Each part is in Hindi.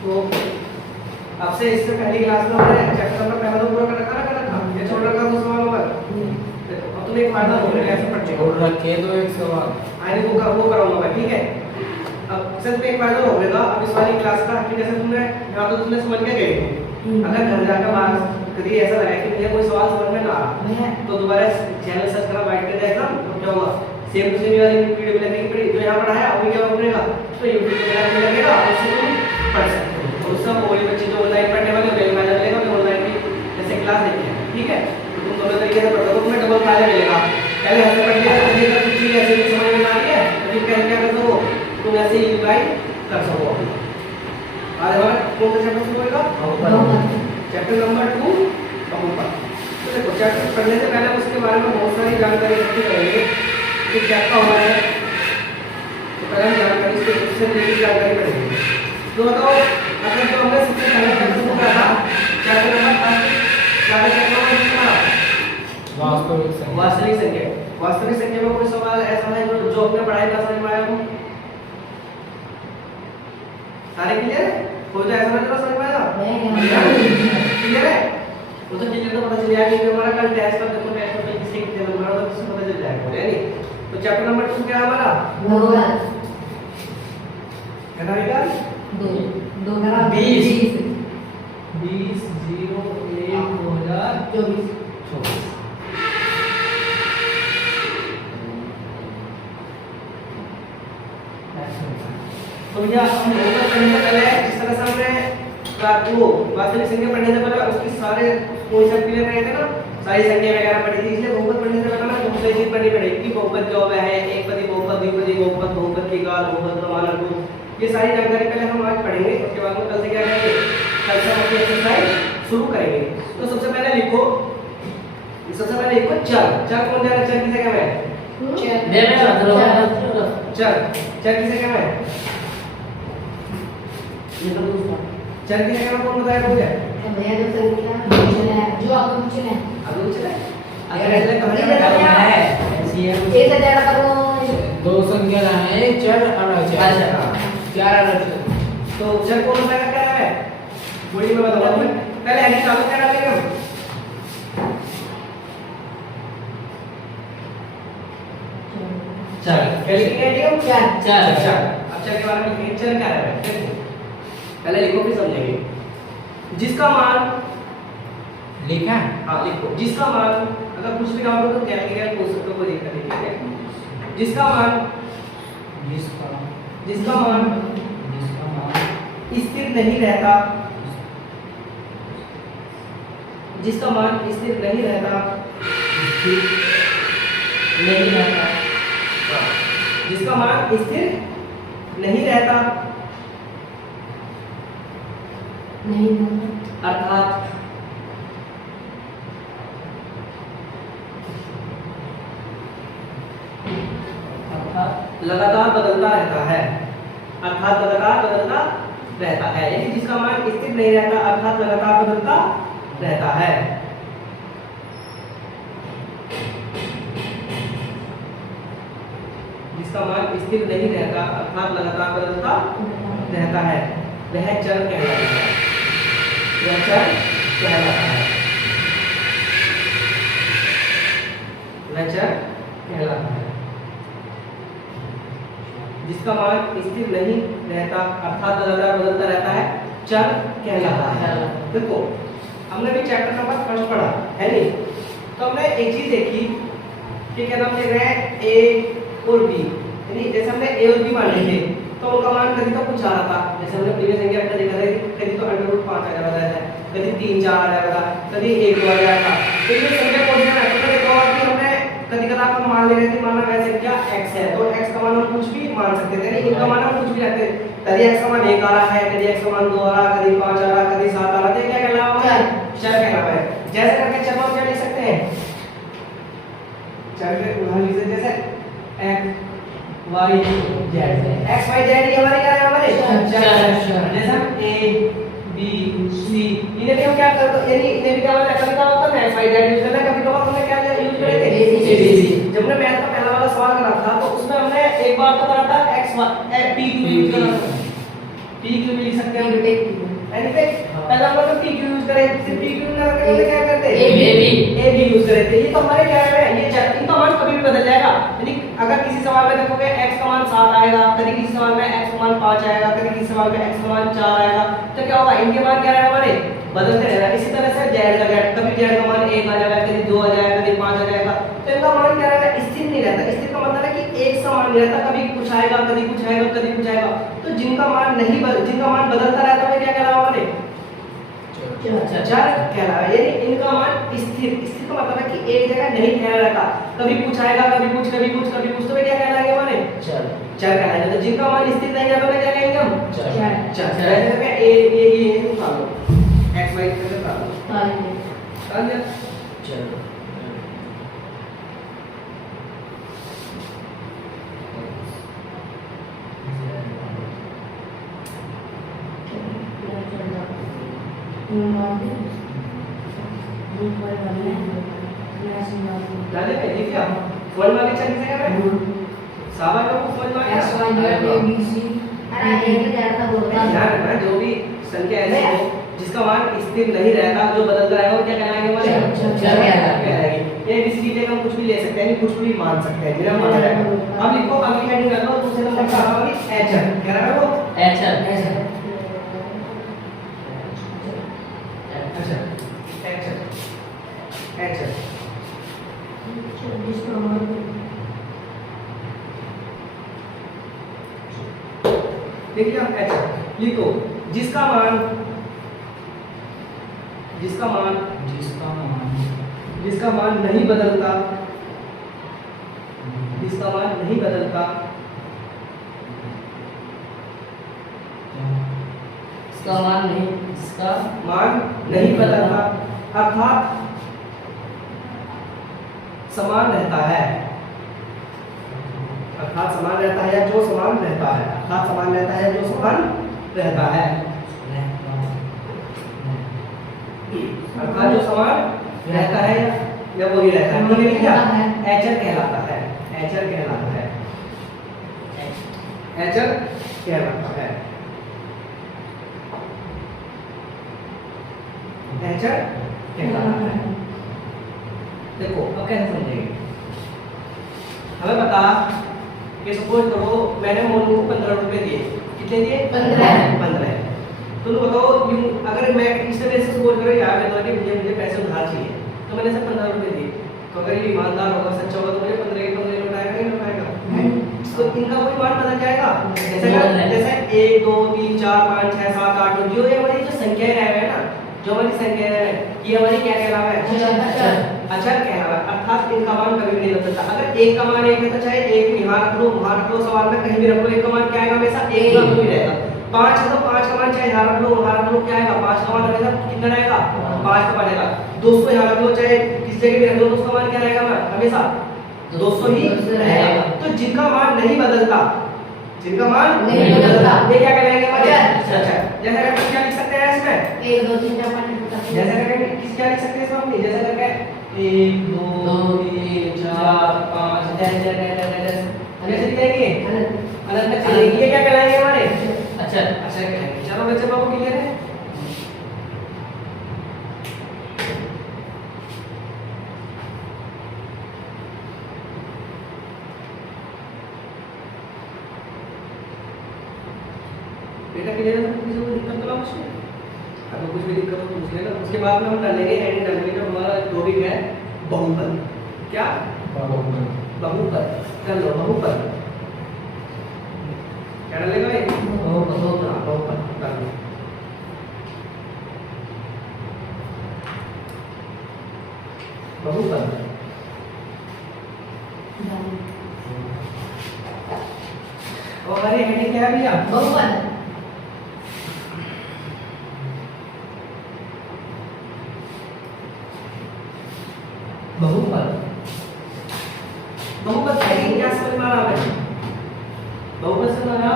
तो अब से इससे पहली क्लास में हमने चैप्टर नंबर पहला तो पूरा कर रखा ये छोड़ रखा तो सवाल नंबर अब तुम्हें एक फायदा हो गया ऐसे पढ़ने छोड़ रखे तो एक सवाल आने वो कराऊंगा मैं, ठीक है। अब सिर्फ एक फायदा हो गया अब इस वाली क्लास का कि जैसे तुमने यहाँ तो तुमने समझ के गए अगर घर जाकर बात कभी ऐसा लगा कि मुझे कोई सवाल समझ में ना आ तो दोबारा चैनल सर्च करना बैठ के देखना तो क्या होगा सेम टू सेम वाली वीडियो लगेगी पड़ी जो यहाँ पढ़ा है अभी क्या बनेगा तो यूट्यूब पे लगेगा उससे तुम पढ़ सकते हो। तो सब वो बच्चे जो ऑनलाइन पढ़ने वाले उन्हें फायदा मिलेगा कि ऑनलाइन भी जैसे क्लास देखते हैं, ठीक है। तो तुम दोनों तरीके से पढ़ो तो तुम्हें डबल फायदा मिलेगा। पहले ऐसे पढ़ लिया कभी अगर कुछ चीज ऐसे समझ में ना आ रही है तो फिर क्या कर दो तुम ऐसे ही रिप्लाई कर सको। आज हमारा कौन सा चैप्टर शुरू होगा? चैप्टर नंबर 2 बहुपद। तो देखो चैप्टर पढ़ने से पहले उसके बारे में बहुत सारी जानकारी इकट्ठी करेंगे कि क्या क्या हो रहा है। तो पहले हम जानकारी इससे रिलेटेड जानकारी पढ़ेंगे। तो बताओ अगर जो हमने सबसे पहले चैप्टर शुरू किया था चैप्टर नंबर 5 क्या चैप्टर नंबर वास्तविक संख्या। वास्तविक संख्या में कोई सवाल ऐसा है जो आपने पढ़ाई का समझ में आया हो? सारे क्लियर है? कोई तो ऐसा ना समझ में आया क्लियर है? वो तो क्लियर तो पता चल जाएगा कि हमारा कल टेस्ट का देखो टेस्ट में किसके कितने नंबर होगा किसको पता चल जाएगा, है नहीं? तो चैप्टर नंबर 2 क्या है हमारा? बहुपद। कितना आएगा? 2 20 20 20 तो भैया हम बहुपद पढ़ने से पहले जिस तरह से हमने वो वास्तविक संख्या पढ़ने से पहले उसकी सारे कॉन्सेप्ट क्लियर रहे थे ना, सारी संख्या वगैरह पढ़ी थी। इसलिए बहुपद पढ़ने से पहले ना बहुत सारी चीज पढ़नी पड़ेगी कि बहुपद क्या होता है, एकपदी बहुपद, द्विपदी बहुपद, बहुपद की घात, बहुपद प्रमाण रूप, ये सारी जानकारी पहले हम आज पढ़ेंगे। उसके बाद में कल से क्या करेंगे, कल से हम अपनी एक्सरसाइज शुरू करेंगे। तो सबसे पहले लिखो चर। चर कौन जाएगा? चर किसे कहते हैं? चर किसे कहते हैं? चर किसे कहते हैं कौन बताएगा मुझे? जो आपको पूछना है अगले चले अगर ऐसे कहानी है ऐसी है एक हजार करो दो संख्या है चर और अचर। अच्छा चार और अचर। तो चर कौन बताएगा क्या है? बोलिए मैं बताऊंगा तुम्हें। पहले हेडिंग चालू क्या डालेंगे हम? चर पहले की हेडिंग चार चर। अब चर के बारे में लिखेंगे। चर क्या है? देखो पहले लिखो फिर समझेंगे। जिसका मान लिखा है? हाँ लिखो। जिसका मान अगर कुछ भी डाउट हो तो क्या पूछ सकते हो, कोई दिक्कत नहीं, ठीक है। जिसका मान स्थिर नहीं रहता, जिसका मान स्थिर नहीं रहता, जिसका मान स्थिर नहीं रहता अर्थात लगातार बदलता रहता है, अर्थात लगातार बदलता रहता है। यानी जिसका मान स्थिर नहीं रहता अर्थात लगातार बदलता रहता है। जिसका मान स्थिर नहीं रहता अर्थात लगातार बदलता रहता है वह चर कहलाता है। वह चर कहलाता है। वह चर कहलाता है। जिसका मान स्थिर नहीं रहता अर्थात लगातार बदलता रहता है चर कहलाता है। देखो हमने भी चैप्टर नंबर 1 पढ़ा है नहीं, तो हमने एक चीज देखी कि क्या नाम लिख रहे हैं ए और बी, यानी जैसे हमने ए और बी माने थे तो उनका मान कभी तो कुछ आ रहा था, जैसे हमने प्रीवियस संख्या का देखा था कभी तो √5 आ रहा था, कभी 3 4 आ रहा था, कभी 1 2 आ रहा था। तो ये संख्या कौन सी है? तो देखो कि हमने कभी कदा हम मान ले रहे थे माना वह संख्या x है तो x का मान हम कुछ भी मान सकते थे, नहीं इनका मान हम कुछ भी रखते। कभी x का मान 1 आ रहा है, कभी x का मान 2 आ रहा है, कभी 5 आ रहा है, कभी 7 आ रहा है, तो क्या कहलावा है? चर कहलावा है। जैसे करके चर को क्या लिख सकते हैं? चर के उदाहरण लिख सकते जैसे x y z। x y z ये हमारे क्या है? हमारे चर। जैसे a b c इन्हें भी हम क्या करते हैं, यानी इन्हें भी क्या होता है? कभी क्या होता है x y z यूज करते हैं, कभी कभार हमने क्या यूज करे थे? जब हमने मैथ का पहला वाला सवाल करा था तो उसमें हमने एक बार तो करा था x p q यूज करना p q भी लिख सकते हैं एनी पे पहला हम लोग p q यूज करें सिर्फ p q ना करके हम क्या करते हैं a b यूज करते हैं। ये तो हमारे क्या है ये इनका मान कभी भी बदल जाएगा। यानी अगर किसी सवाल में देखोगे x का मान 7 आएगा, कभी किसी सवाल में x का मान 5 आएगा, कभी किसी सवाल में x का मान 4 आएगा, तो क्या होगा इनके मान क्या रहेगा हमारे बदलते रहेगा। इसी तरह से z का कभी z का मान 1 आ जाएगा, कभी 2 आ जाएगा, कभी 5 आ जाएगा। तो इनका मान क्या रहेगा स्थिर नहीं रहता। स्थिर का मतलब है कि एक समान नहीं रहता, कभी कुछ आएगा, कभी कुछ आएगा, कभी कुछ आएगा। तो जिनका मान बदलता रहता है क्या कहलावा हमारे चर कहलावा। यानी इनका मान स्थिर का मतलब है कि एक जगह नहीं ठहरा रहता, कभी कुछ आएगा, कभी कुछ, तो वे क्या कहलाएंगे हमारे चर कहलाएंगे। तो जिनका मान स्थिर नहीं रहता क्या कहेंगे हम चर। जैसे मैं ये निकाल लो x y से निकाल लो चलो जाने पे लिख क्या समझ में आ गया चल किसे कर साहब लोग को समझ में आ गया x y z a b c अरे ये भी ज्यादा बोलता है ध्यान रखना जो भी संख्या ऐसी हो जिसका मान स्थिर नहीं रहता जो बदलता रहेगा वो क्या कहलाएंगे हमारे चर कहलाएंगे। ये किसी के लिए हम कुछ भी ले सकते हैं नहीं कुछ भी मान सकते हैं जिन्हें माना जाएगा। अब लिखो अगली हेडिंग कर लो दूसरे नंबर का होगी एचर क्या रहा है वो एचर एचर एचर देखिए आप एचर लिखो जिसका मान नहीं बदलता अर्थात समान रहता है या जो समान रहता है अर्थात समान रहता है जो समान रहता है अर्थात जो समान रहता है या वही रहता है। ठीक है क्या एचर कहलाता है एचर कहलाता है देखो अब कैसे समझेंगे हमें बता कि सपोज करो मैंने मोनू को 15 रुपए दिए कितने दिए 15 तो बताओ अगर मैं इस तरह से सपोज करो यार मैं तो मुझे पैसे उधार चाहिए तो मैंने सिर्फ 15 रुपए दिए तो अगर ये ईमानदार होगा सच्चा होगा तो मुझे 15 के 15 लौटाएगा नहीं लौटाएगा तो इनका कोई मान बदल जाएगा जैसे 1 2 3 4 5 6 7 8 जो ये हमारी जो संख्याएं रह गए ना जो हमारी संख्या है ये हमारी क्या कहलावा है अचर कहलावा अर्थात इनका मान कभी भी नहीं बदलता। अगर एक का मान एक है तो चाहे एक यहाँ रख लो वहाँ रख लो सवाल में कहीं भी रख लो एक का मान क्या आएगा हमेशा एक का ही रहेगा। 5 है तो 5 का मान चाहे यहाँ रख लो वहाँ रख लो क्या आएगा 5 का मान हमेशा कितना रहेगा 5 का बनेगा। 200 यहाँ रख लो चाहे किस जगह भी रख लो तो उसका मान क्या रहेगा हमेशा 200 ही रहेगा। तो जिनका मान नहीं बदलता ये क्या कहलाएंगे जैसे करके क्या लिख सकते हैं इसमें 1 2 3 4 5 जैसे करके किस क्या लिख सकते हैं इसमें हम जैसे करके 1 2 3 4 5 ऐसे लिखेंगे अलग अलग चलेंगे ये क्या कहलाएंगे हमारे अच्छा कहलाएंगे। चलो बच्चे बाबू क्लियर है। बेटा क्लियर है किसी को दिक्कत तो ना उसमें अगर कुछ भी दिक्कत हो तो पूछ लेना। उसके बाद में हम डालेंगे एंड डालेंगे जो हमारा टॉपिक है बहुपद क्या बहुपद कर लो बहुपद क्या डालेगा भाई बहुपद कर लो बहुपद और हमारी हेडिंग क्या है भैया बहुपद बहुपद क्या समझ में आ रहा है बहुपद से ना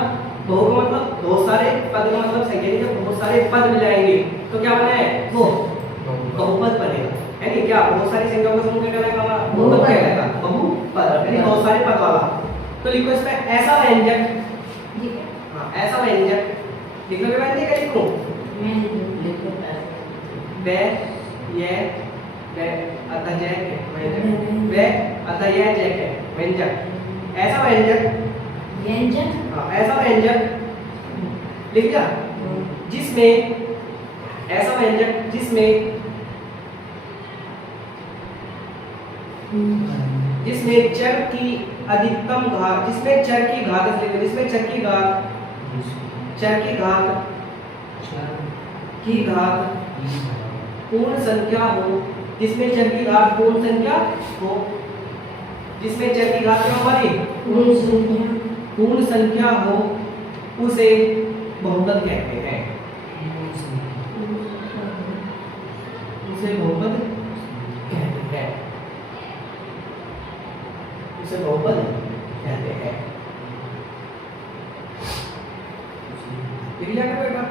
बहु का मतलब बहुत सारे पद का मतलब संख्या में जब बहुत सारे पद मिल जाएंगे तो क्या बने वो बहुपद बनेगा है कि क्या बहुत सारी संख्याओं का समूह क्या कहलाएगा बहुपद कहलाएगा बहुपद यानी बहुत सारे पद वाला। तो लिखो इसमें ऐसा व्यंजक लिख लो मैं क्या लिखूं? मैं लिखो वे ये वे अतः जय के व्यंजक वे अतः यह जय के व्यंजक ऐसा व्यंजक व्यंजन हाँ ऐसा व्यंजक लिख दिया जिसमें ऐसा व्यंजक जिसमें चर की अधिकतम घात जिसमें चर की घात जिसमें चर की घात पूर्ण संख्या हो जिसमें चर की घात पूर्ण संख्या हो जिसमें चर की घात क्या हमारी पूर्ण संख्या हो उसे बहुपद कहते हैं उसे बहुपद कहते हैं उसे बहुपद कहते हैं लिख लिया क्या बेटा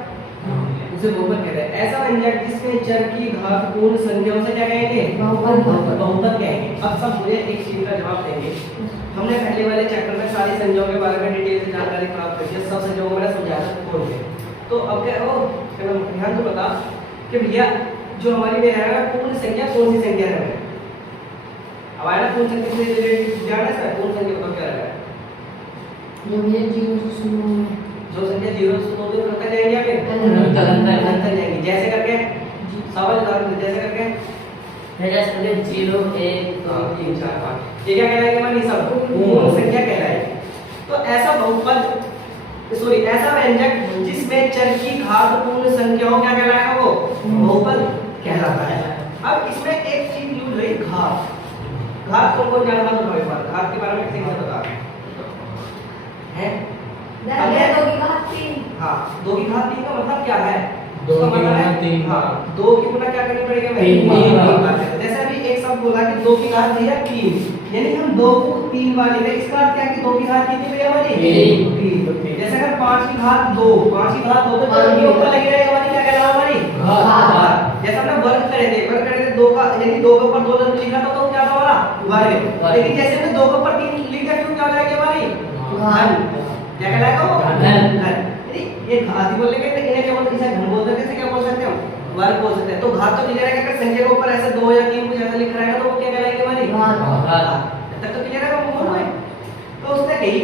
उसे बहुपद कहते हैं ऐसा व्यंजक जिसमें चर की घात पूर्ण संख्याओं से क्या कहेंगे बहुपद कहेंगे अब सब मुझे एक चीज का जवाब देंगे हमने पहले वाले चैप्टर में सारी संख्याओं के बारे में डिटेल से जानकारी प्राप्त की है सब संख्याओं को मैंने समझाया था खोल के तो अब क्या हो चलो ध्यान से बता कि भैया जो हमारी में है पूर्ण संख्या कौन सी संख्या है अब आया ना पूर्ण संख्या से रिलेटेड जाना है पूर्ण संख्या बताओ क्या है जो संख्या 0 से 2 तक जाएंगे या फिर अंतर जाएंगे जैसे करके सवाल जैसे करके 0 1 2 3 4 5 ये क्या कहलाएंगे हमारी सब पूर्ण संख्या कहलाएगी तो ऐसा बहुपद सॉरी ऐसा व्यंजक जिसमें चर की घात पूर्ण संख्याओं क्या कहलाएगा वो बहुपद कहलाता है अब इसमें एक चीज यूज हुई घात कौन जानता है एक बार घात के बारे में किसी को बता है हाँ 2 की घात 3 का मतलब क्या है 2 की घात 3 हाँ 2 की गुना क्या करनी पड़ेगी हमें जैसे अभी एक शब्द बोला कि 2 की घात दिया 3 यानी हम 2 को 3 बार लिख रहे हैं इसका अर्थ क्या है कि 2 की घात कितनी हुई हमारी 3 जैसे अगर 5 की घात 2 5 की घात 2 तो 2 के ऊपर लगी रही हमारी क्या कहलाएगा हमारी घात जैसे हमने वर्ग करे थे 2 का यानी 2 के ऊपर 2 जब लिखा तो क्या था हमारा वर्ग लेकिन जैसे हमने 2 के ऊपर 3 लिख दिया क्यों क्या हो जाएगी हमारी घन क्या कहलाएगा वो घन ये घात ही बोलने के इन्हें क्या बोलते हैं इसे घन बोलते हैं कैसे क्या बोल सकते हैं हम वर्ग बोल सकते हैं तो घात तो क्लियर है कि अगर संख्या के ऊपर ऐसे 2 या 3 कुछ ऐसा लिख रहेगा तो वो क्या कहलाएगी हमारी घात तब तो क्लियर है वो बोल रहे तो उसने कही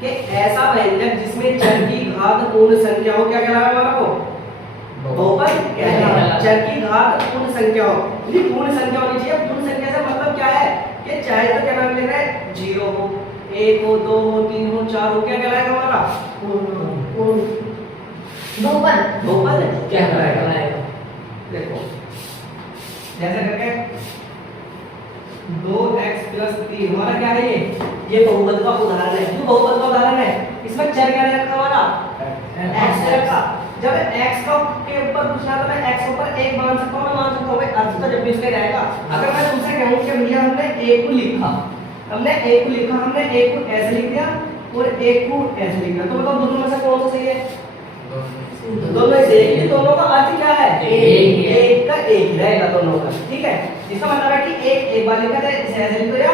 कि ऐसा व्यंजक जिसमें चर की घात पूर्ण संख्या हो क्या कहलाएगा हमारा को बहुपद कहते हैं चर की घात पूर्ण संख्या हो ये पूर्ण संख्या होनी चाहिए पूर्ण संख्या से मतलब क्या है कि चाहे तो क्या नाम लेना है 0 हो 1 हो 2 हो 3 हो 4 हो क्या कहलाएगा हमारा बहुपद क्या कहलाएगा देखो जैसे करके 2x 3 हमारा क्या है ये बहुपद का उदाहरण है क्यों बहुपद का उदाहरण है इसमें चर क्या रखा हमारा x रखा जब x का के ऊपर पूछना तो मैं x के ऊपर 1 मान सकता हूं मैं मान सकता हूं भाई अर्थ तो जब भी इसका रहेगा अगर मैं तुमसे कहूं कि भैया हमने a को लिखा हमने a को ऐसे लिख दिया और a को ऐसे लिख दिया तो बताओ दोनों में से कौन सा सही है दोनों से एक दोनों का अर्थ क्या है एक का एक रहेगा दोनों का ठीक है इसका मतलब है कि एक बार लिखा जाए इसे ऐसे लिख दो या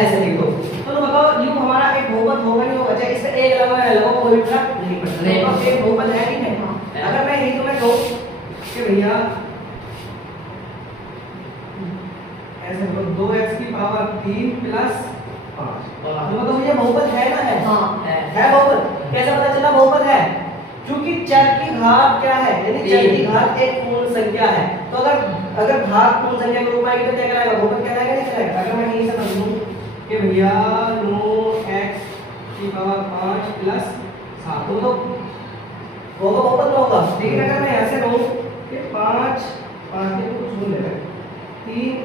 ऐसे लिख दो तो बताओ यू हमारा एक बहुपद होगा नहीं होगा चाहे इसमें एक लगा है लगा कोई फर्क नहीं पड़ता तो एक बहुपद है नहीं है अगर मैं यही तुम्हें कहूं कि भैया ऐसे बोलो 2x की पावर 3 प्लस 5 तो मतलब ये बहुपद है ना है बहुपद कैसे पता चला बहुपद है क्योंकि चर की घात क्या है यानी चर की घात एक पूर्ण संख्या है तो अगर घात पूर्ण संख्या के रूप में आएगी तो क्या कहलाएगा बहुपद कहलाएगा नहीं कहलाएगा अगर मैं यही समझ लूं कि भैया 9x की पावर 5 प्लस 7 तो होगा बहुपद तो होगा लेकिन अगर मैं ऐसे कहूं कि 5 के कुछ सुन ले 3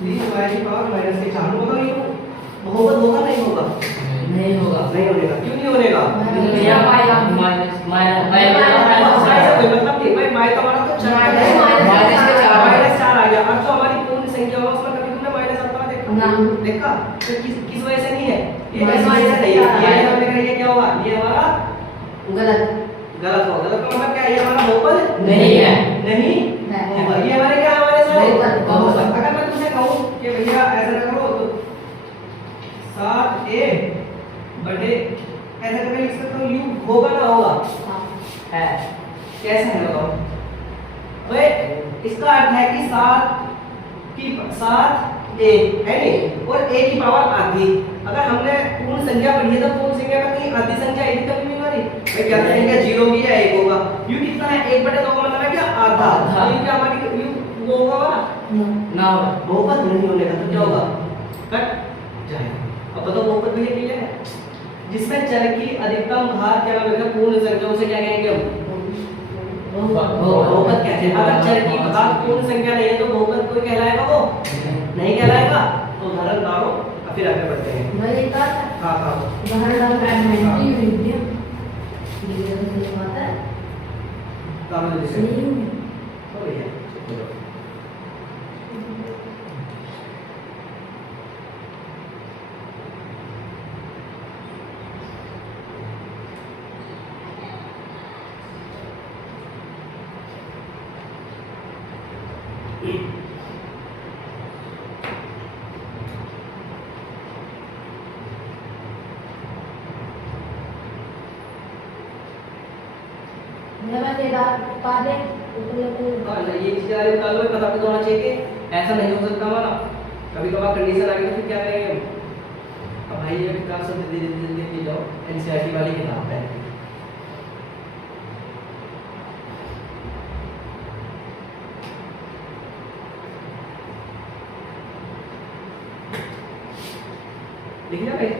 y की पावर माइनस के 4 होगा ये बहुपद होगा नहीं होगा नहीं होगा नहीं होगा क्यों नहीं होगा माइनस मतलब कि भाई माइनस हमारा तो 4 है माइनस 4 आ गया अब तो हमारी पूर्ण संख्या होगा उसमें कभी तुमने माइनस आता देखा तो किस वजह से नहीं है ये इस वजह से नहीं है ये हमने कहा ये क्या होगा ये हमारा गलत होगा गलत का मतलब क्या है ये हमारा बहुपद नहीं है नहीं होगा ये हमारे क्या हमारे सारे बहुपद अगर मैं तुमसे कहूं कि भैया ऐसा करो तो 7a बटे ऐसा करके लिख सकता हूँ u होगा ना होगा हाँ है। कैसे है बताओ? ओए इसका अर्थ है कि 7 a है नहीं, और a की पावर आधी। अगर हमने पूर्ण संख्या पढ़ी है तो पूर्ण संख्या में कहीं आधी संख्या आएगी कभी नहीं हमारी। भाई क्या संख्या 0 होगी या 1 होगा? u कितना है? 1/2 का मतलब है क्या? आधा। आधा। u क्या हमारी u वो होगा वाला ना होगा। बहुपद नहीं होने का तो क्या होगा? कट जाएगा। अब बताओ बहुपद के लिए क्लियर है? जिसमें चर की अधिकतम घात क्या मिलेगा? पूर्ण संख्या, उसे क्या कहेंगे हम? बहुपद कहते हैं। अगर चर की घात पूर्ण संख्या नहीं है तो बहुपद कोई कहलाएगा? वो नहीं कहलाएगा। तो उदाहरण डालो और फिर आगे बढ़ते हैं। मैं एक बात हाँ हाँ बाहर डाल फ्रेगमेंटरी विद्या ये तो सही बात है काम जैसे सही हो रही है। मैं तेरा पादे ऊपर ये चीज़ वाले निकाल लो, पता तो होना चाहिए कि ऐसा नहीं हो सकता हमारा। कभी कभार कंडीशन आ गई तो फिर क्या करेंगे हम? अब भाई ये किताब सब जल्दी जल्दी जल्दी ले जाओ, एनसीईआरटी वाली किताब है। लिख लिया भाई?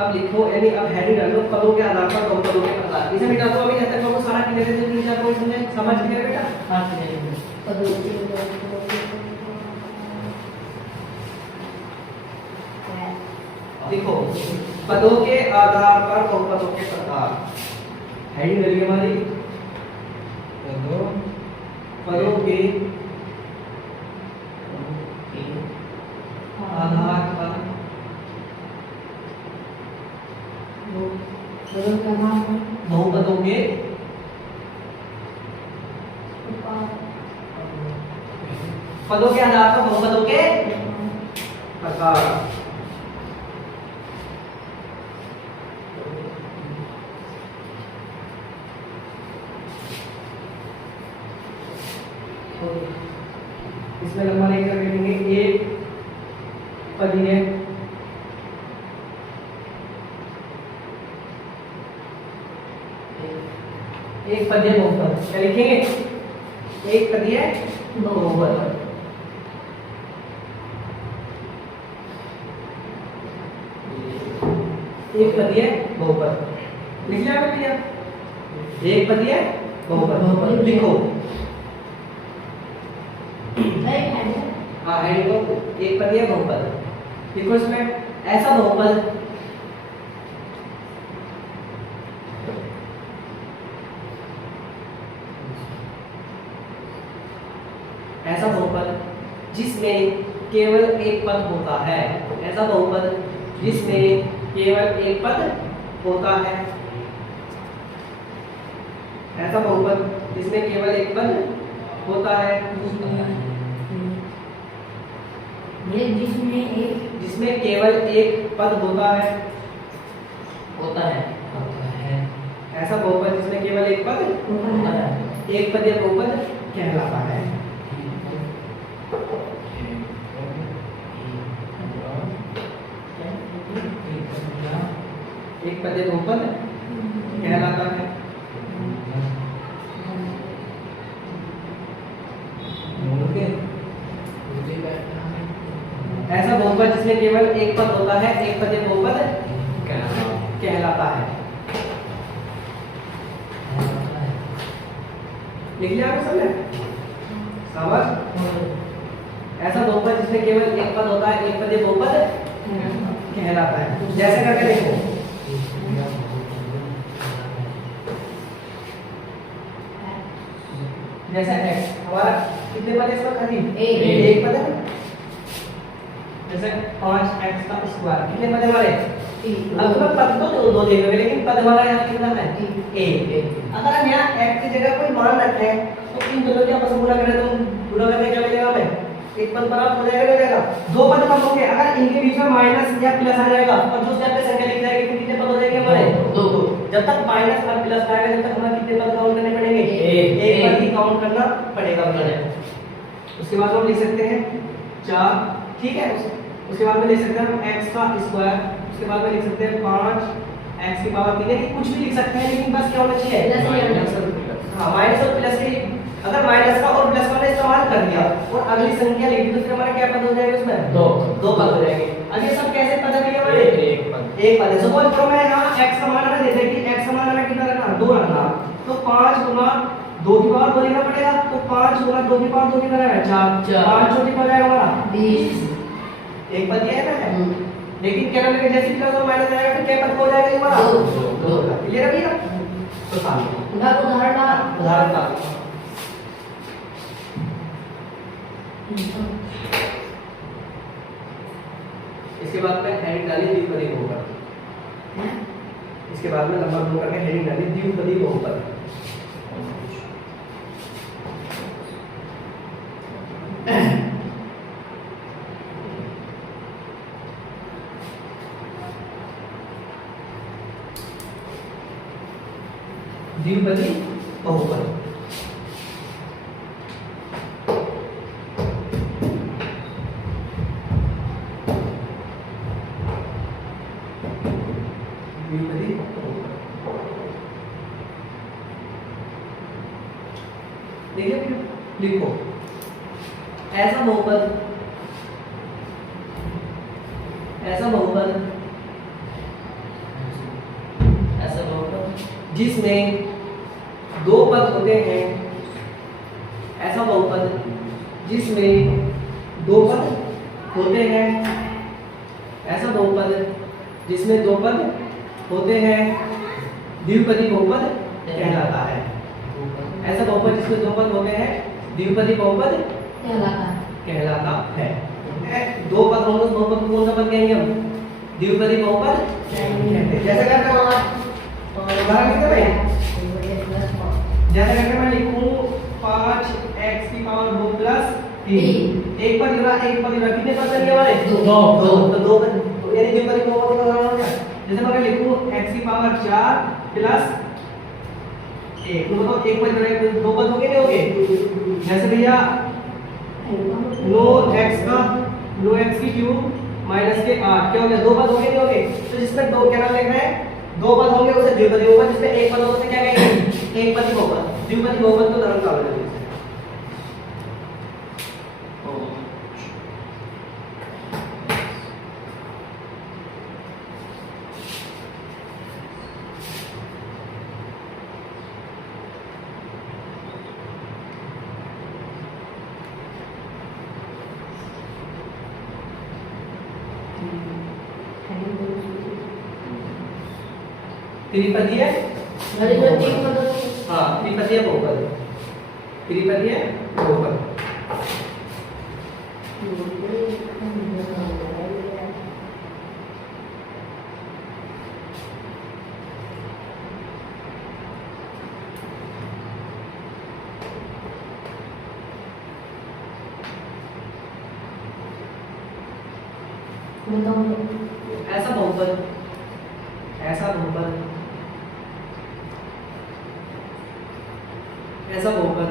अब लिखो, यानी अब हेडिंग डाल लो, पदों के आधार पर बहुपदों के प्रकार। इसे मिटा दो अभी, जब तक आपको सारा क्लियर है तो 3-4 पॉइंट समझ गए बेटा? हाँ चलिए। देखो, पदों के आधार पर बहुपदों के प्रकार। हेडिंग डली हमारी पदों के आधार पर बहुपदों के पदों के आधार पर बहुपदों के प्रकार। इसमें लंबा नहीं करके लेंगे। एक पदीय बहुपद क्या लिखेंगे? एक पदीय बहुपद। एक पदीय बहुपद लिख लिया आपने? भैया एक पदीय बहुपद लिखो। हाँ हेडिंग को एक पदीय बहुपद लिखो। इसमें ऐसा बहुपद ऐसा बहुपद जिसमें केवल एक पद होता है। ऐसा बहुपद जिसमें केवल एक पद होता है। ऐसा बहुपद जिसमें केवल एक पद होता है। ये जिसमें केवल एक पद होता है। ऐसा बहुपद जिसमें केवल एक पद होता है। एक पदीय बहुपद कहलाता है। एक पदीय बहुपद कहलाता है। ऐसा बहुपद जिसमें केवल एक पद होता है एक पदीय बहुपद कहलाता है। लिख लिया आपने सबने? समझ? ऐसा बहुपद जिसमें केवल एक पद होता है एक पदीय बहुपद कहलाता है। जैसे करके देखो, जैसे x हमारा कितने पद है इसका? खाली एक पद है। जैसे 5x का स्क्वायर कितने पद है हमारे? अब तुम्हें पद तो दो देख लोगे, लेकिन पद हमारा यहाँ कितना है? एक। अगर हम यहाँ x की जगह कोई मान रखते हैं तो इन दोनों के आपस में गुणा करें तो गुणा करने क्या मिलेगा हमें? एक पद बराबर हो जाएगा, नहीं जाएगा? दो पद कम होंगे, अगर इनके बीच में माइनस या प्लस आ जाएगा और जो स्टेप पे संख्या लिख जाएगी तो कितने पद हो जब तक माइनस और प्लस आएगा जब तक हमें कितने पद काउंट करने पड़ेंगे? एक पद ही काउंट करना पड़ेगा भैया। उसके बाद हम लिख सकते हैं 4, ठीक है। उसके बाद में लिख सकते हैं हम x का स्क्वायर, उसके बाद में लिख सकते हैं 5 x की पावर 3, कुछ भी लिख सकते हैं लेकिन बस क्या होना चाहिए? हाँ, माइनस और प्लस के, अगर माइनस का और प्लस का इस्तेमाल कर दिया और अगली संख्या लिख दी तो फिर हमारा क्या पद हो जाएगा उसमें? दो पद हो जाएंगे। अब ये सब कैसे पद है हमारे? एक पद है। सपोज करो मैं यहाँ x का मान हमें दे दे कि x का मान हमें कितना रखना? 2 रखना, तो 5 गुना 2 की पावर 2 लिखना पड़ेगा, तो 5 गुना 2 की पावर 2 कितना रहेगा? 4। 5 चौथी हो जाएगा हमारा 20। एक पद ये है ना। लेकिन क्या नाम है, जैसे प्लस और माइनस आएगा फिर क्या पद हो जाएगा हमारा? 2। क्लियर है भैया? तो सामने उदाहरण का इसके बाद में हेडिंग डाली द्विपदी बहुपद। इसके बाद में नंबर 2 करके हेडिंग डाली द्विपदी बहुपद। द्विपदी बहुपद देखिए लिखो ऐसा बहुपद जिसमें दो पद होते हैं, ऐसा बहुपद जिसमें दो पद होते हैं, ऐसा बहुपद जिसमें दो पद होते हैं द्विपदी बहुपद कहलाता है। ऐसा बहुपद जिसमें दो पद होते हैं द्विपदी बहुपद कहलाता है। दो पद होंगे उस बहुपद को कौन सा पद कहेंगे हम? द्विपदी बहुपद कहते हैं। जैसे करते हैं उदाहरण लिखते हैं, जैसे करके मैं लिखूं 5x की पावर 2 प्लस 3, एक पद इधर एक पद इधर, कितने पद बनेंगे हमारे? 2। तो 2 पद यानी द्विपदी बहुपद का उदाहरण हो गया। जैसे मैं लिखूं x की पावर 4 प्लस 1, तो मतलब एक पद इधर दो पद होंगे नहीं होंगे? जैसे भैया नो x की क्यूब माइनस के 8 क्या हो गया? दो पद होंगे नहीं होंगे? तो जिसमें दो क्या नाम लिख रहे हैं? दो पद होंगे उसे द्विपदी बहुपद, जिसमें एक पद होगा उसे क्या कहेंगे? एक पदी बहुपद। द्विपदी बहुपद को उदाहरण का बोलते हैं। त्रिपदीय हाँ त्रिपदीय बहुपद, त्रिपदीय बहुपद। ऐसा बहुपद ऐसा बहुपद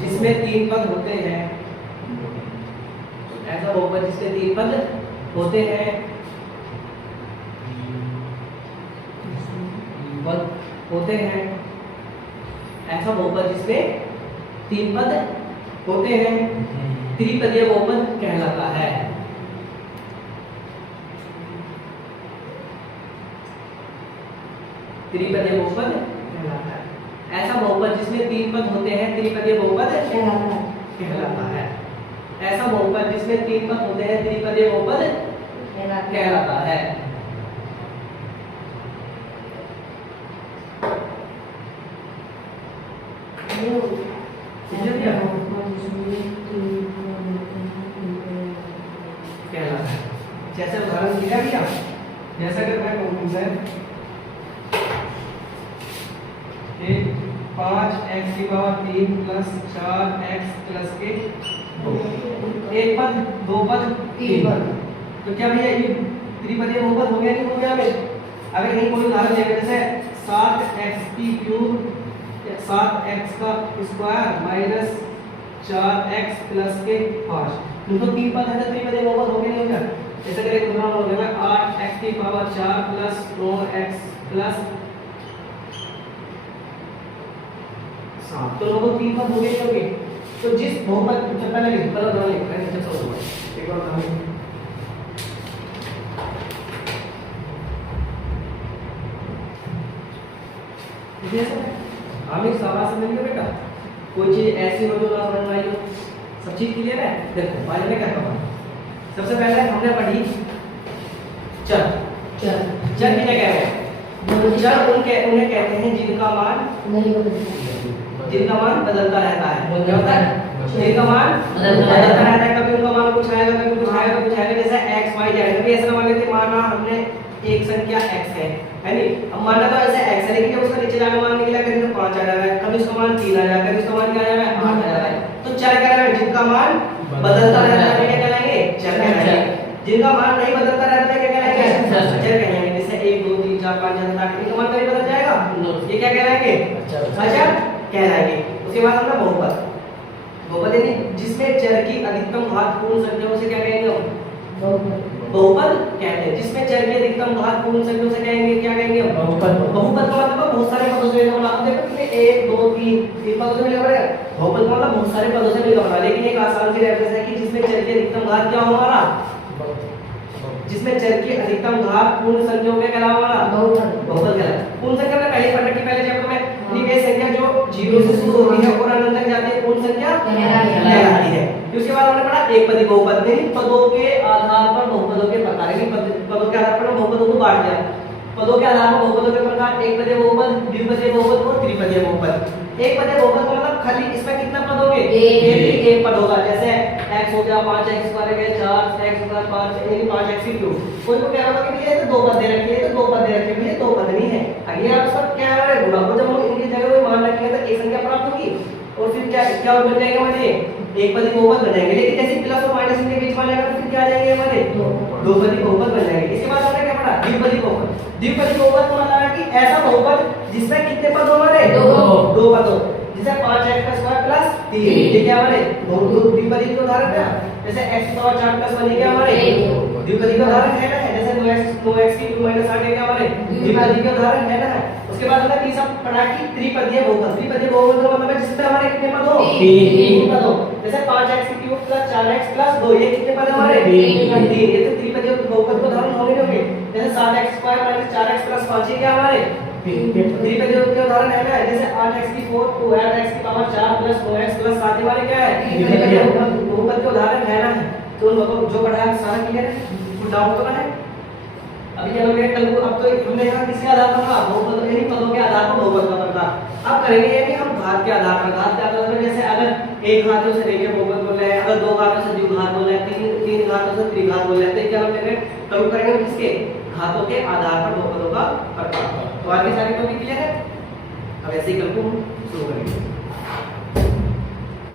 जिसमें तीन पद होते हैं, ऐसा बहुपद जिसमें तीन पद होते हैं, ऐसा बहुपद जिसमें तीन पद होते हैं त्रिपदीय बहुपद कहलाता है। त्रिपदीय बहुपद कहलाता है। ऐसा बहुपद जिसमें तीन पद होते हैं त्रिपदीय बहुपद कहलाता है। ऐसा बहुपद जिसमें तीन पद होते हैं त्रिपदीय बहुपद कहलाता है। जैसे उदाहरण दिया गया, जैसा कि मैं कहूँ सर 5x की पावर 3 प्लस 4x प्लस के 2, एक पद दो पद तीन पद, तो क्या भैया ये त्रिपदीय बहुपद हो गया नहीं हो गया? अगर नहीं कोई उदाहरण ले जैसे 7x³ 7x का स्क्वायर माइनस 4x प्लस के 5। तो तीन पद है तो त्रिपदी बहुपद हो गया नहीं होगा। ऐसा करें दूसरा हो जाएगा 8x की पावर 4 प्लस 9x प्लस 7। तो लोगों तीन पद हो गए नहीं होंगे। तो जिस बहुपद जब पहले लिख करो दो लिख रहे हैं जब एक और काम हमें सवाल समझ लिया बेटा। कोई चीज ऐसी हो जो ना समझ में आई हो, सब चीज क्लियर है। देखो आज मैं क्या कहता हूँ, सबसे पहले हमने पढ़ी चर। चर किसे कह रहे हैं? चर उन्हें कहते हैं जिनका मान नहीं बदलता, जिनका मान बदलता रहता है। क्या होता है? जिनका मान बदलता रहता है। कभी उनका मान कुछ आएगा, कभी कुछ आएगा, कुछ आएगा। जैसे x y z कभी ऐसा मान लेते, माना हमने एक संख्या x है नहीं? अब माना तो ऐसे x है, लेकिन जब उसका नीचे जाकर मान निकला कभी तो 5 आ जा रहा है, कभी उसका मान 3 आ जा रहा है, कभी उसका मान क्या आ जा रहा है 8 आ जा रहा है। तो चर कह रहे हैं जिनका मान बदलता रहता है, क्या कहलाएंगे? चर कहलाएंगे। जिनका मान नहीं बदलता रहता है क्या कहलाएंगे? चर कहलाएंगे। जैसे 1 2 3 4 5 6 7 8 इनका मान कभी बदल जाएगा, ये क्या कहलाएंगे? अचर कहलाएंगे। उसके बाद हमने बहुपद। बहुपद यानी जिसमें चर की अधिकतम घात पूर्ण संख्या उसे क्या कहेंगे हम? बहुपद कहते हैं। जिसमें चर की अधिकतम घात पूर्ण संख्या उसे कहेंगे क्या कहेंगे हम? बहुपद का मतलब बहुत सारे पदों से मिलकर बना। अब देखो कि 1 2 3 पदों से मिलकर बनेगा। बहुपद का मतलब बहुत सारे पदों से मिलकर बना। लेकिन एक आसान सी रेफरेंस है कि जिसमें चर की अधिकतम घात क्या हो हमारा? जिसमें चर की अधिकतम घात पूर्ण संख्या क्या कहलावा हमारा? बहुपद कहलाता है। पूर्ण संख्या में पहले पढ़ने की पहले चैप्टर में वे संख्या जो 0 से शुरू होती है और अनंत तक जाती है पूर्ण संख्या कहलाती है। उसके बाद हमने पढ़ा एक पदी बहुपद में पदों के आधार पर बहुपदों के प्रकार है। पदों के आधार पर बहुपदों को बांट दिया। पदों के आधार पर बहुपदों के प्रकार एक पदीय बहुपद, द्विपदीय बहुपद और त्रिपदीय बहुपद। एक पदीय बहुपद का मतलब खाली इसमें कितना पद होंगे? एक पद होगा। जैसे x हो गया 5x स्क्वायर है 4x स्क्वायर 5 यानी 5x³ कोई को कह रहा होगा कि भैया ये तो दो पद दे रखे हैं, तो दो पद दे रखे हैं, भैया दो पद नहीं है। अगर आप सब क्या रहा है गुणा को जब हम इनकी जगह कोई मान रखेंगे तो एक संख्या प्राप्त होगी और फिर क्या क्या बन जाएगा हमारे? एक पदी बहुपद बन जाएंगे। लेकिन जैसे प्लस और माइनस इनके बीच में आएगा तो फिर क्या आ जाएंगे हमारे? दो पदी बहुपद बन जाएंगे। इसके बाद हमने क्या पढ़ा? द्विपदी बहुपद। द्विपदी बहुपद का मतलब है कि ऐसा बहुपद जिसमें कितने पद हो हमारे? दो पद हो। जैसे 5x का स्क्वायर प्लस 3 ये क्या हमारे? द्विपदी का उदाहरण है। जैसे x की पावर 4 प्लस 1 ये क्या हमारे? द्विपदी का उदाहरण है ना। जैसे 9x³ - 8 ये क्या हमारे? द्विपदी का उदाहरण है ना। उसके बाद हमने तीसरा पढ़ा कि त्रिपदीय बहुपद। त्रिपदीय बहुपद का मतलब है जिसमें हमारे कितने पद हो? 3 पद हो। जैसे 5x³ + 4x + 2 ये कितने पद हमारे? 3 ये तो त्रिपदीय बहुपद का उदाहरण होंगे। जैसे 7x² - 4x + 5 ये क्या हमारे? त्रिपदीय के उदाहरण है ना। जैसे 8x⁴ 2x की पावर 4 + 9x + 7 हमारे क्या है? त्रिपदीय बहुपद के उदाहरण है ना। तो उन लोगों जो पढ़ा है सारा क्लियर है, कुछ डाउट तो ना है? अभी क्या लोगे कल को अब तो हमने यहाँ किसके आधार पर पढ़ा? बहुपद यानी पदों के आधार पर बहुपद का पढ़ा। अब करेंगे यानी हम घात के आधार पर। घात के आधार पर जैसे अगर एक घातों से रेखीय बहुपद बोल रहे हैं, अगर दो घातों से द्विघात बोल रहे हैं, तीन घातों से त्रिघात बोल रहे हैं, तो क्या हम करेंगे? कल करेंगे किसके? घातों के आधार पर बहुपदों का पढ़ा। तो आगे सारी टॉपिक क्लियर है। अब ऐसे ही कल को शुरू करेंगे।